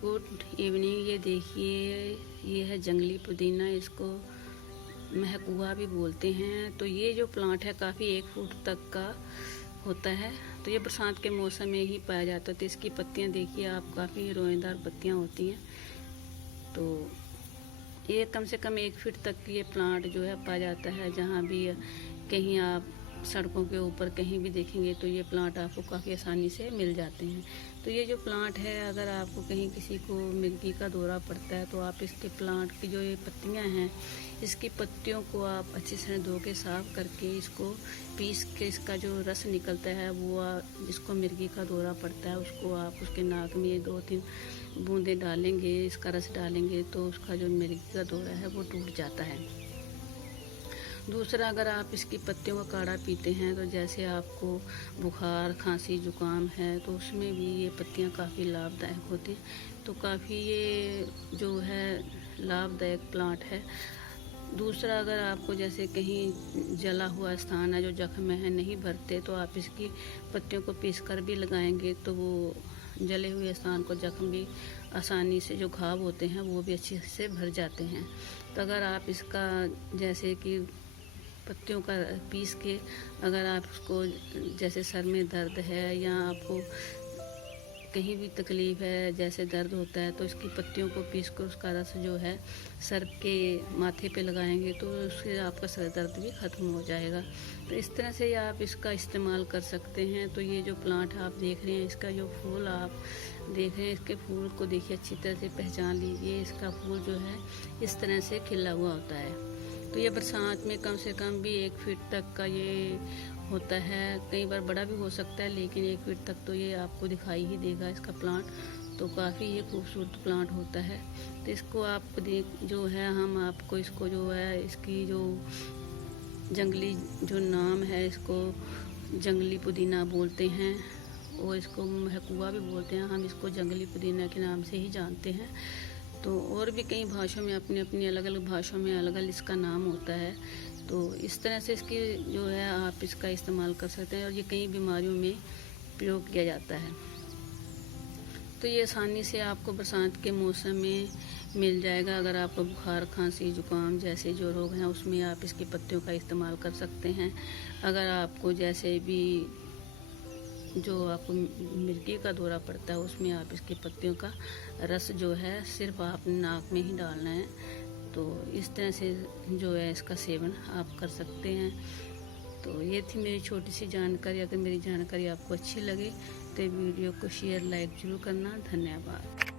Good evening. ये देखिए, ये है जंगली पुदीना, इसको महकुआ भी बोलते हैं। तो ये जो प्लांट है काफ़ी 1 फुट तक का होता है। तो ये बरसात के मौसम में ही पाया जाता है। तो इसकी पत्तियां देखिए आप, काफ़ी रोएदार पत्तियां होती हैं। तो ये कम से कम 1 फीट तक ये प्लांट जो है पाया जाता है। जहाँ भी कहीं आप सड़कों के ऊपर कहीं भी देखेंगे तो ये प्लांट आपको काफ़ी आसानी से मिल जाते हैं। तो ये जो प्लांट है, अगर आपको कहीं किसी को मिर्गी का दौरा पड़ता है तो आप इसके प्लांट की जो ये पत्तियां हैं, इसकी पत्तियों को आप अच्छी से धो के साफ़ करके इसको पीस के इसका जो रस निकलता है वो जिसको मिर्गी का दौरा पड़ता है उसको आप उसके नाक में 2-3 बूंदें डालेंगे, इसका रस डालेंगे तो उसका जो मिर्गी का दौरा है वो टूट जाता है। दूसरा, अगर आप इसकी पत्तियों का काढ़ा पीते हैं तो जैसे आपको बुखार, खांसी, जुकाम है तो उसमें भी ये पत्तियां काफ़ी लाभदायक होती हैं। तो काफ़ी ये जो है लाभदायक प्लांट है। दूसरा, अगर आपको जैसे कहीं जला हुआ स्थान है, जो जख्म है नहीं भरते, तो आप इसकी पत्तियों को पीस कर भी लगाएंगे तो वो जले हुए स्थान को, जख्म भी आसानी से, जो घाव होते हैं वो भी अच्छे से भर जाते हैं। तो अगर आप इसका जैसे कि पत्तियों का पीस के, अगर आप उसको जैसे सर में दर्द है या आपको कहीं भी तकलीफ़ है, जैसे दर्द होता है, तो इसकी पत्तियों को पीस कर उसका रस जो है सर के माथे पे लगाएंगे तो उससे आपका सर दर्द भी ख़त्म हो जाएगा। तो इस तरह से आप इसका इस्तेमाल कर सकते हैं। तो ये जो प्लांट आप देख रहे हैं, इसका जो फूल आप देख रहे हैं, इसके फूल को देखिए, अच्छी तरह से पहचान लीजिए। इसका फूल जो है इस तरह से खिला हुआ होता है। तो ये बरसात में कम से कम भी 1 फीट तक का ये होता है। कई बार बड़ा भी हो सकता है, लेकिन 1 फीट तक तो ये आपको दिखाई ही देगा इसका प्लांट। तो काफ़ी ये खूबसूरत प्लांट होता है। तो इसको आप जो है, हम आपको इसको जो है, इसकी जो जंगली जो नाम है, इसको जंगली पुदीना बोलते हैं और इसको महकुआ भी बोलते हैं। हम इसको जंगली पुदीना के नाम से ही जानते हैं। तो और भी कई भाषाओं में, अपनी अपनी अलग अलग भाषाओं में अलग अलग इसका नाम होता है। तो इस तरह से इसकी जो है आप इसका इस्तेमाल कर सकते हैं और ये कई बीमारियों में प्रयोग किया जाता है। तो ये आसानी से आपको बरसात के मौसम में मिल जाएगा। अगर आपको बुखार, खांसी, जुकाम जैसे जो रोग हैं उसमें आप इसकी पत्तियों का इस्तेमाल कर सकते हैं। अगर आपको जैसे भी जो आपको मिर्गी का दौरा पड़ता है उसमें आप इसकी पत्तियों का रस जो है सिर्फ आप नाक में ही डालना है। तो इस तरह से जो है इसका सेवन आप कर सकते हैं। तो ये थी मेरी छोटी सी जानकारी। अगर मेरी जानकारी आपको अच्छी लगे तो वीडियो को शेयर, लाइक जरूर करना। धन्यवाद।